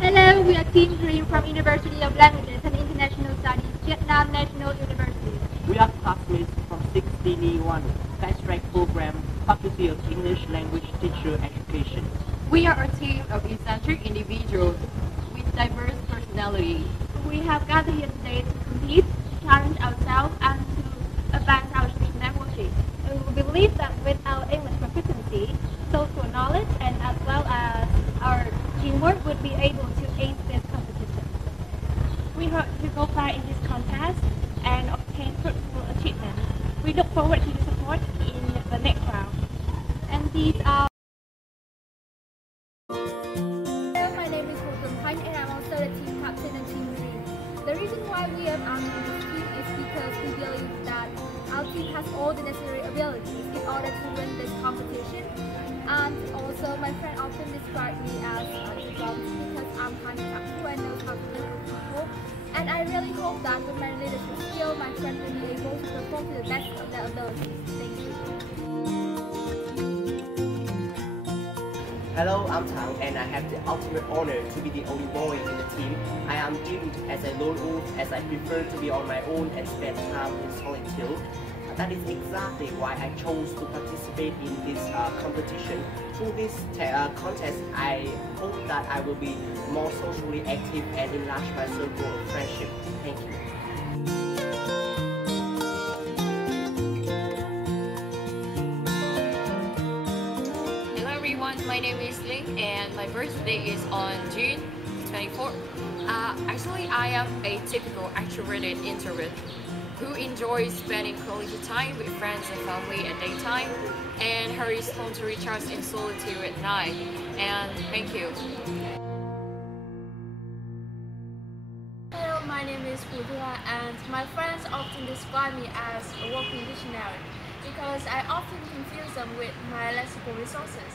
Hello, we are Team Green from University of Languages and International Studies, Vietnam National University. We are classmates from 6D1 Fast Track Program, Faculty of English Language Teacher Education. We are a team of eccentric individuals with diverse personalities. We have gathered here today to compete, to challenge ourselves, and to advance our speech networking. And we believe that with our English proficiency, social knowledge, and as well as our teamwork, would be able to ace this competition. We hope to go far in this contest and obtain fruitful achievements. We look forward to your support in the next round. And these are. Hello, my name is Ho Tung Thanh and I'm also the team captain and team green. The reason why we have asked this team is because we believe that our team has all the necessary abilities in order to win this competition. And also, my friend often described me as a drunk because I'm kind of tactful and knows how to live with people. And I really hope that with my leadership skill, my friend will be able to perform to the best of their abilities. Thank you. Hello, I'm Tang and I have the ultimate honor to be the only boy in the team. I am deemed as a lone wolf as I prefer to be on my own and spend time in solitude. That is exactly why I chose to participate in this competition. Through this contest, I hope that I will be more socially active and enlarge my circle of friendship. Thank you. Hello everyone, my name is Ling and my birthday is on June 24th. Actually, I am a typical extroverted introvert who enjoys spending quality time with friends and family at daytime and hurries home to recharge in solitude at night. And thank you. Hello, my name is Hu Dua and my friends often describe me as a walking dictionary because I often confuse them with my lexical resources.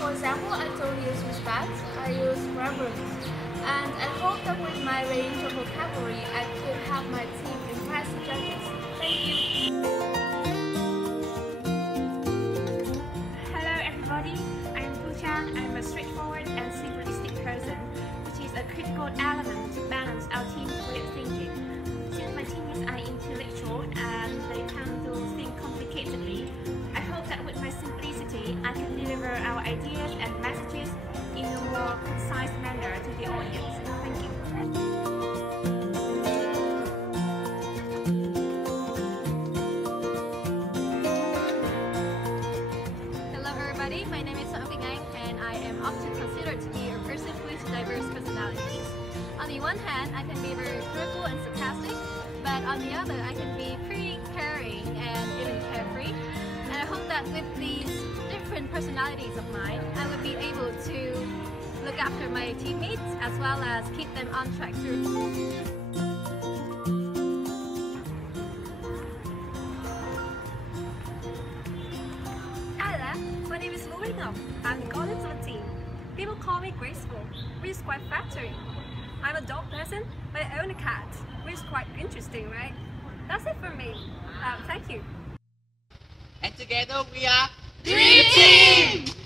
For example, I don't use respect, I use reverence. And I hope that with my range of vocabulary, I could help my team impress the judges. Thank you. Hello everybody, I am Fu Chan. I am a straightforward and simplistic person, which is a critical element to balance our team's way of thinking. Since my teammates are intellectual and they tend to think complicatedly, I hope that with my simplicity, I can deliver our ideas and messages in a more concise manner to the audience. Thank you. Hello everybody, my name is Sophie Gang and I am often considered to be a person with diverse personalities. On the one hand, I can be very critical and sarcastic, but on the other, I can be pretty caring and even carefree. And I hope that with these different personalities of mine, I would be able to look after my teammates as well as keep them on track through. Hi there, my name is Lu Ngọc. I'm the golden of the team. People call me graceful, which is quite flattering. I'm a dog person, but I own a cat, which is quite interesting, right? That's it for me. Thank you. And together we are Dream Team!